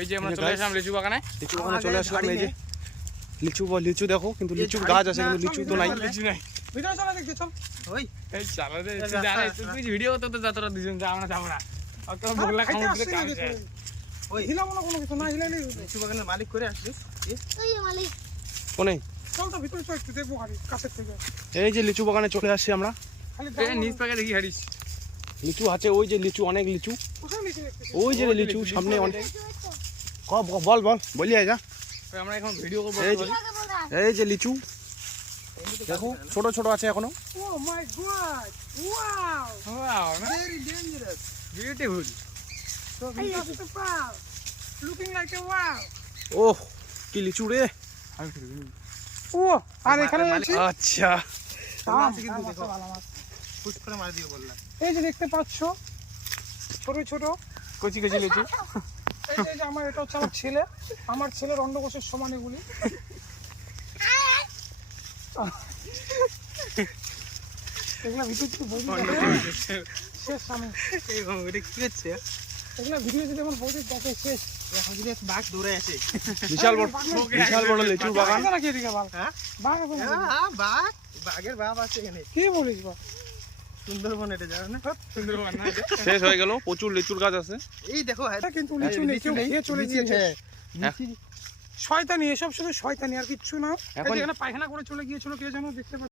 এই যে আমরা চলে আসলাম লিচু বাগানে। লিচু বাগানে চলে আসলাম। এই যে লিচু দেখো, কিন্তু লিচুর গাছ আছে কিন্তু লিচু তো নাই। লিচু নাই। ভিতরে চলে দেখছি চল। ওই এই চালা রে তুই জানে তুই ভিডিও তো যতটা দিছেন যা আমরা যাব না। অত বগলা খামু দিতে কাজ আছে। ওই হিলাবো না কোনো কিছু না হিলাইলে লিচু বাগানের মালিক করে আসছিস? ওই মালিক কোনে? চল তো ভিতরে চল একটু দেখবো হাড়ি কাছের থেকে। এই যে লিচু বাগানে চলে আসছি আমরা। খালি এই নিচ পাকে দেখি হারিস। লিচু আছে, ওই যে লিচু, অনেক লিচু। কোথায় নিচে দেখতেছিস? ওই যে লিচু সামনে অনেক। বল বলি আয় যা। আমরা এখন ভিডিও করব। এই যে এই যে লিচু দেখো, ছোট ছোট আছে এখনো। Oh my god wow wow very dangerous beautiful. So beautiful looking like a wow oh কি লিচু রে। ও আর এখানে আছে আচ্ছা আছে কিন্তু দেখো ভালো মাছ পুশ করে মার দিও বললা। এই যে দেখতে পাচ্ছো ছোট ছোট কচি কচি লিচু। এই যে আমার এটা হচ্ছে আমার ছেলের অন্ডকোষের সমান এগুলি। এগুলা ভিডিও যদি বৌদি শেষ আমি এটা কি হচ্ছে? এগুলা ভিডিও যদি আমার বৌদি দেখে শেষ। এখন যদি বাঘ দৌড়ে আছে। বিশাল বড় লিচু বাগান। নাকি এদিকে বাল হ্যাঁ বাঘ আছে নাকি? হ্যাঁ বাঘের বাপ আছে এখানে। কি বলিস বা সুন্দরবন এটা জানো না? সুন্দরবন না শেষ হয়ে গেল, প্রচুর লিচুর গাছ আছে। এই দেখো এটা কিন্তু লিচু নেই, কেউ খেয়ে চলে গিয়েছে। শয়তানি, এসব শুধু শয়তানি আর কিচ্ছু না। এখন এখানে পায়খানা করে চলে গিয়েছিল কে যেন দেখতে পাচ্ছি।